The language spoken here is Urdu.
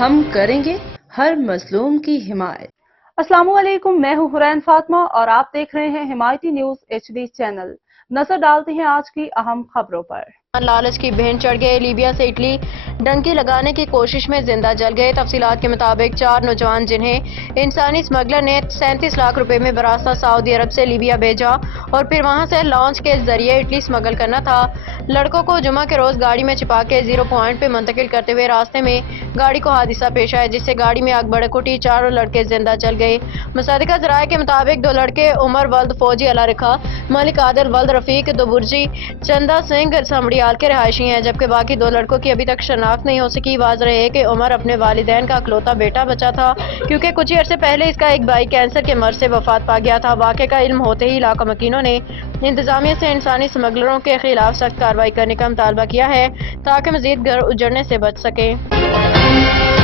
ہم کریں گے ہر مظلوم کی حمایت۔ السلام علیکم، میں ہوں حرین فاطمہ اور آپ دیکھ رہے ہیں حمایتی نیوز HD چینل۔ نظر ڈالتے ہیں آج کی اہم خبروں پر۔ لالچ کی بھین چڑھ گئے، لیبیا سے اٹلی ڈنکی لگانے کی کوشش میں زندہ جل گئے۔ تفصیلات کے مطابق 4 نوجوان جنہیں انسانی اسمگلر نے 37 لاکھ روپے میں براستہ سعودی عرب سے لیبیا بھیجا اور پھر وہاں سے لانچ کے ذریعے اٹلی اسمگل کرنا تھا۔ لڑکوں کو جمعہ کے روز گاڑی میں چھپا کے 0 پوائنٹ پہ منتقل کرتے ہوئے راستے میں گاڑی کو حادثہ پیش آیا، جس سے گاڑی میں آگ بھڑک اٹھی۔ چاروں لڑکے زندہ جل گئے۔ مصدقہ ذرائع کے مطابق 2 لڑکے عمر ولد فوجی اللہ رکھا، ملک عادل ولد رفیق دوبرجی چندہ سنگھ سمڑیال کے رہائشی ہیں، جبکہ باقی 2 لڑکوں کی ابھی تک شناخت نہیں ہو سکی۔ واضح ہے کہ عمر اپنے والدین کا اکلوتا بیٹا بچا تھا، کیونکہ کچھ ہی عرصے پہلے اس کا ایک بھائی کینسر کے مرض سے وفات پا گیا تھا۔ واقعے کا علم ہوتے ہی علاقہ مکینوں نے انتظامیہ سے انسانی اسمگلروں کے خلاف سخت کارروائی کرنے کا مطالبہ کیا ہے تاکہ مزید گھر اجڑنے سے بچ سکیں۔